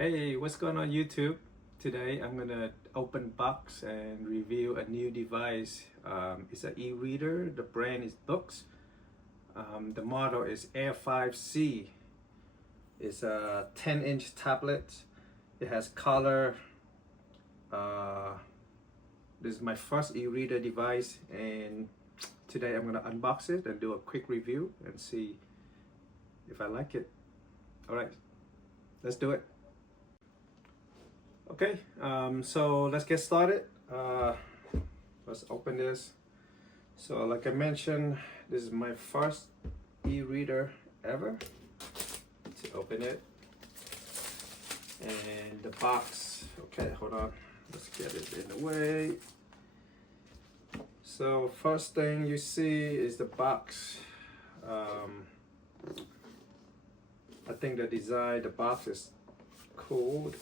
Hey, what's going on YouTube? Today I'm gonna open box and review a new device. It's an e-reader. The brand is Boox. The model is Air5 C. It's a 10-inch tablet. It has color. This is my first e-reader device, and today I'm gonna unbox it and do a quick review and see if I like it. All right, let's do it. Okay, so let's get started. Let's open this. So like I mentioned, this is my first e-reader ever. To open it. And the box, okay, hold on. Let's get it in the way. So first thing you see is the box. I think the design, the box is cool.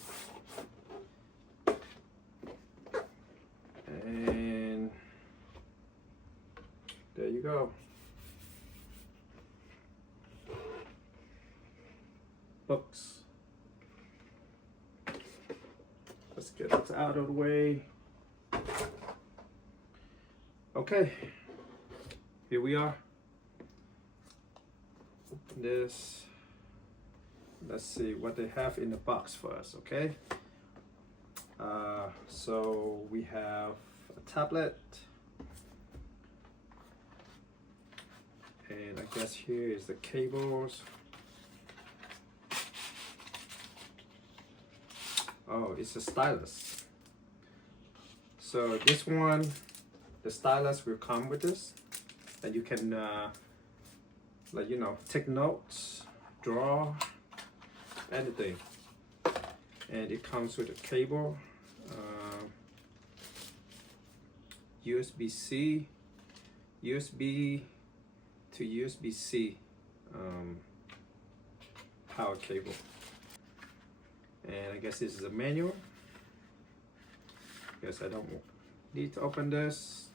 And there you go. Books. Let's get it out of the way. Okay, here we are. Open this. Let's see what they have in the box for us, okay? So we have a tablet, and I guess here is the cables. Oh, it's a stylus. So this one, the stylus will come with this, and you can like, you know, take notes, draw, anything. And it comes with a cable, USB-C, USB to USB-C power cable. And I guess this is a manual. Guess I don't need to open this.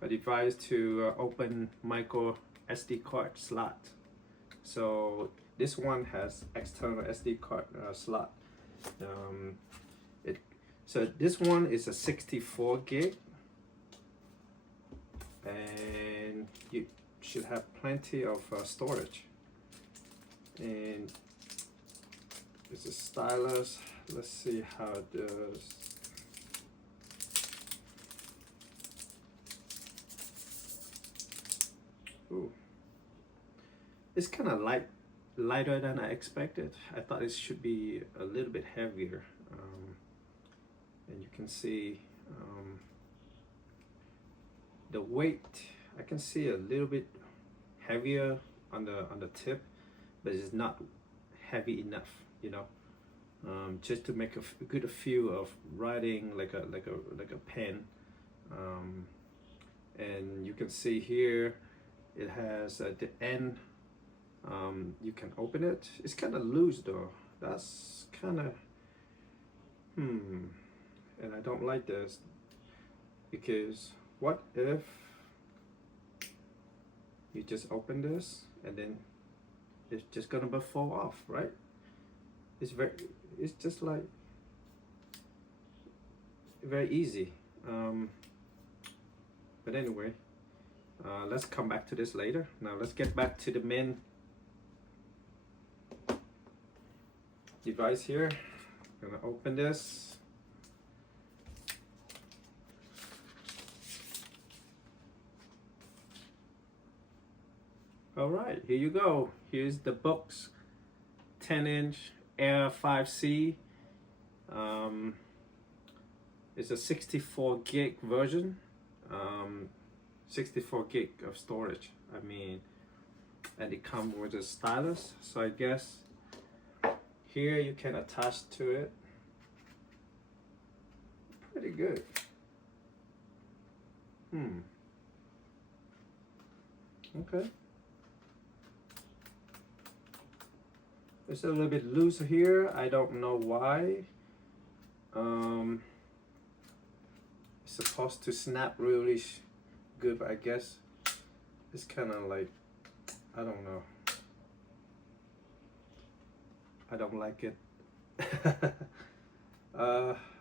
A device to open micro SD card slot. So this one has external SD card slot. So this one is a 64 gig, and you should have plenty of storage. And this is stylus. Let's see how it does. Ooh. It's kind of lighter than I expected. I thought it should be a little bit heavier. And you can see the weight. I can see a little bit heavier on the tip, but it's not heavy enough, you know, just to make a good feel of writing like a pen. And you can see here it has at the end. You can open it. It's kind of loose though. That's kind of and I don't like this, because what if you just open this and then it's just gonna fall off, right? It's just like very easy. But anyway, let's come back to this later. Now let's get back to the main device here. I'm gonna open this. All right, here you go. Here's the Boox 10-inch Air5 C. It's a 64 gig version. 64 gig of storage. I mean, and it comes with a stylus. So I guess here you can attach to it. Pretty good. Okay. It's a little bit loose here. I don't know why. It's supposed to snap really good, but I guess it's kind of like, I don't know. I don't like it.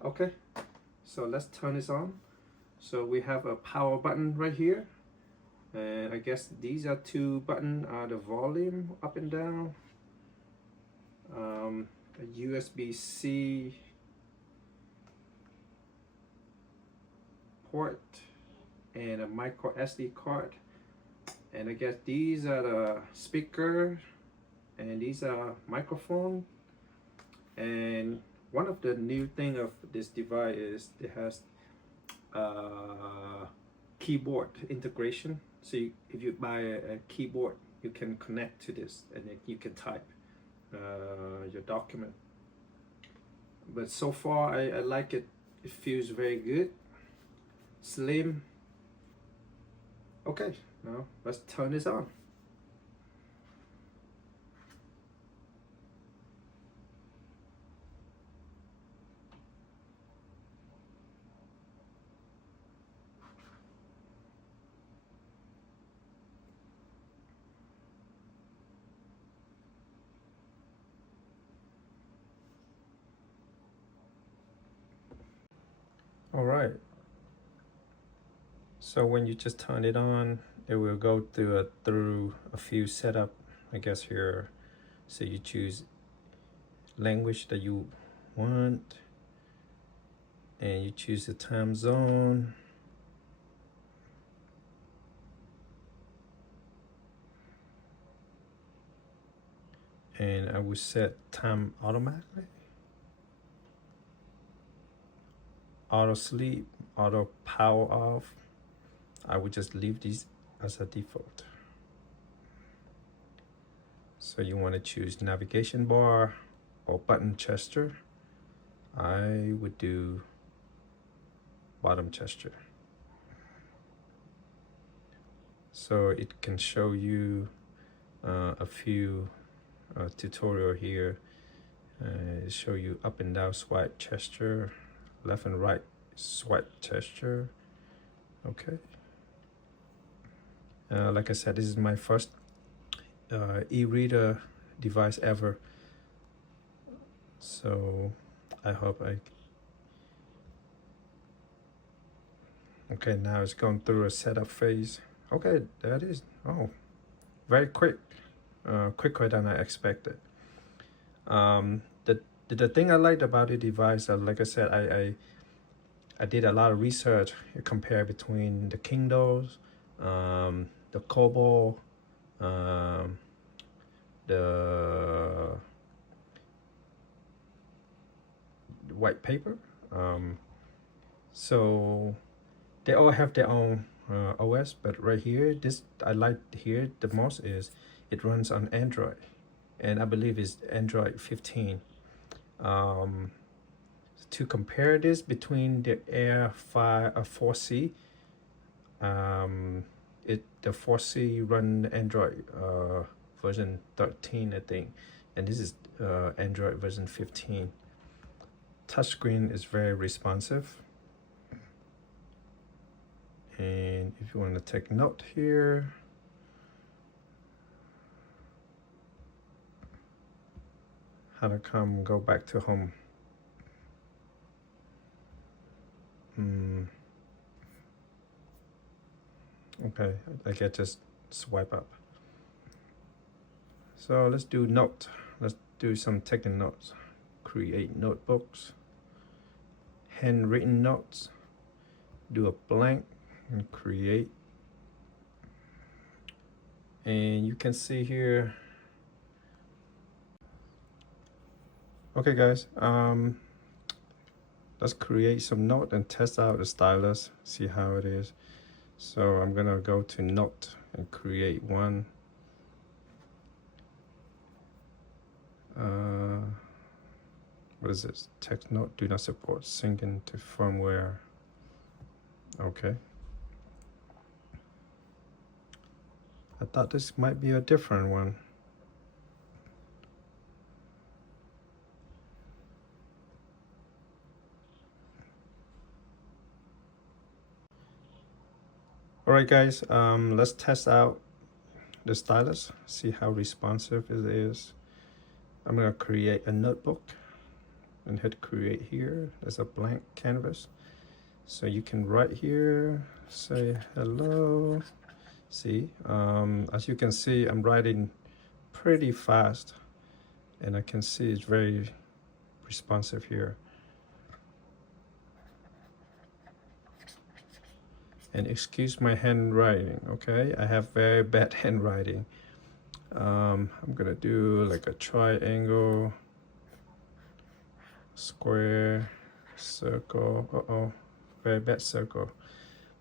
Okay, so let's turn this on. So we have a power button right here, and I guess these are two buttons, the volume up and down, a USB-C port, and a micro SD card. And I guess these are the speaker, and these are microphone. And one of the new thing of this device is it has keyboard integration. So if you buy a keyboard, you can connect to this, and then you can type your document. But so far, I like it. It feels very good, slim. Okay, now let's turn this on. All right. So when you just turn it on, it will go through a few setup. I guess here, so you choose language that you want, and you choose the time zone. And I will set time automatically, auto sleep, auto power off. I would just leave these as a default. So you want to choose navigation bar or button gesture. I would do bottom gesture. So it can show you a few tutorial here. Show you up and down swipe gesture, left and right swipe gesture. Okay. Like I said, this is my first e-reader device ever. So I hope okay, now it's going through a setup phase. Okay, there it is. Oh, very quick. Quicker than I expected. The thing I liked about the device, like I said, I did a lot of research, compare between the Kindles, the Kobo, the white paper. So they all have their own OS, but right here, this I like here the most is it runs on Android, and I believe it's Android 15. To compare this between the Air5 4 C, the 4C run Android version 13, I think, and this is Android version 15. Touchscreen is very responsive. And if you want to take note here, how to go back to home. Okay, I can just swipe up. So let's do note. Let's do some taking notes. Create notebooks, handwritten notes, do a blank and create. And you can see here. Okay guys, let's create some note and test out the stylus, see how it is. So I'm gonna go to note and create one. What is this? Text note, do not support syncing to firmware. Okay. I thought this might be a different one. All right, guys, let's test out the stylus, see how responsive it is. I'm gonna create a notebook and hit create here. There's a blank canvas. So you can write here, say hello. See, as you can see, I'm writing pretty fast and I can see it's very responsive here. And excuse my handwriting, okay? I have very bad handwriting. I'm gonna do like a triangle, square, circle. Uh-oh, very bad circle.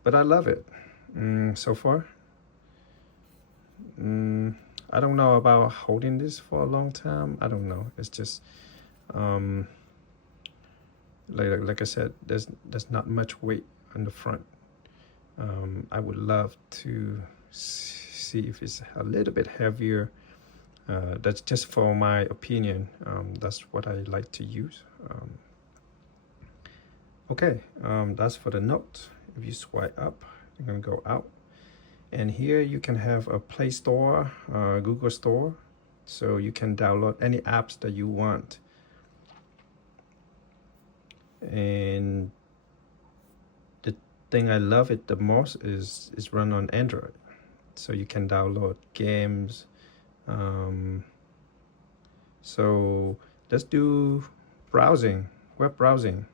But I love it so far. I don't know about holding this for a long time. I don't know. It's just like I said, there's not much weight on the front. I would love to see if it's a little bit heavier. That's just for my opinion. That's what I like to use. Okay, that's for the note. If you swipe up, you're gonna go out. And here you can have a Play Store, Google Store. So you can download any apps that you want. And the thing I love it the most is run on Android. So you can download games. So let's do browsing, web browsing.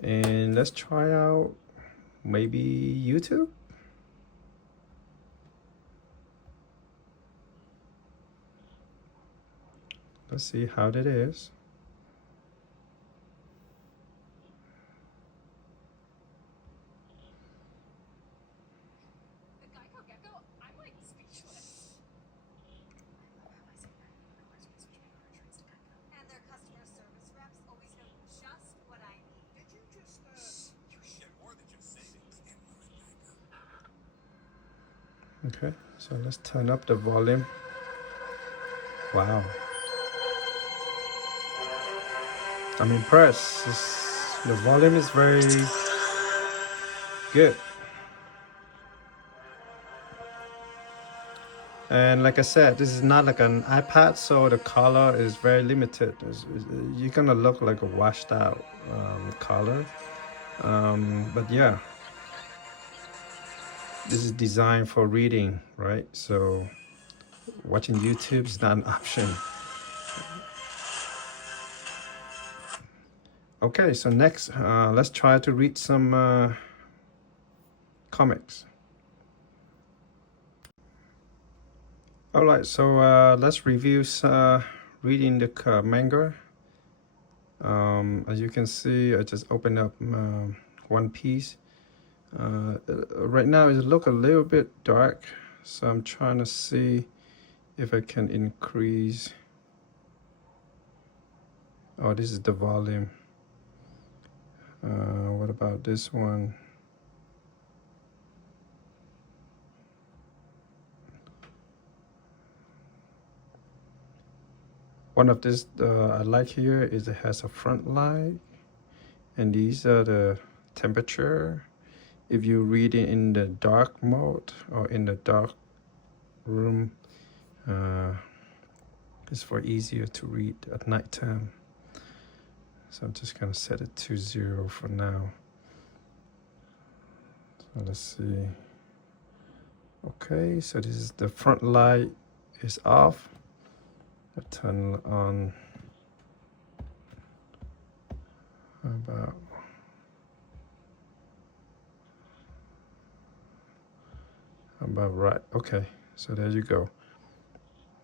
And let's try out maybe YouTube. Let's see how that is. Okay, so let's turn up the volume. Wow. I'm impressed. The volume is very good. And like I said, this is not like an iPad, so the color is very limited. You're gonna look like a washed out color. But yeah, this is designed for reading, right? So watching YouTube is not an option. Okay, so next, let's try to read some comics. All right, so let's review reading the manga. As you can see, I just opened up One Piece. Right now it looks a little bit dark, so I'm trying to see if I can increase. Oh, this is the volume. What about this one? One of this I like here is it has a front light, and these are the temperature. If you read it in the dark mode or in the dark room, it's for easier to read at nighttime. So I'm just gonna set it to 0 for now. So let's see. Okay, so this is the front light is off. I turn it on about right. Okay, so there you go.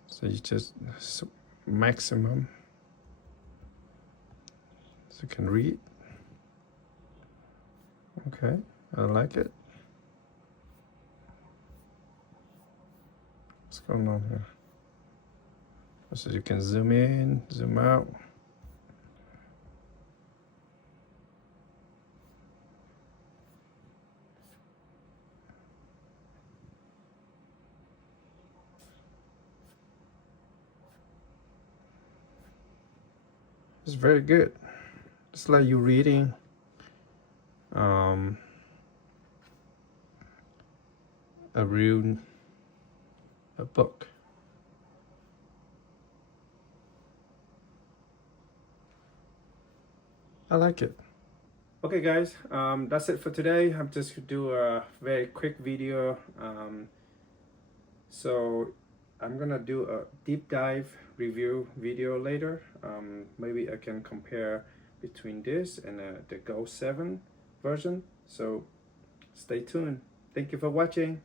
So you just maximum, so you can read. Okay, I like it. What's going on here? So you can zoom in, zoom out. It's very good. It's like you're reading a real book. I like it. Okay guys, that's it for today. I'm just gonna do a very quick video. So I'm gonna do a deep dive review video later. Maybe I can compare between this and the Go 7 version. So stay tuned. Thank you for watching.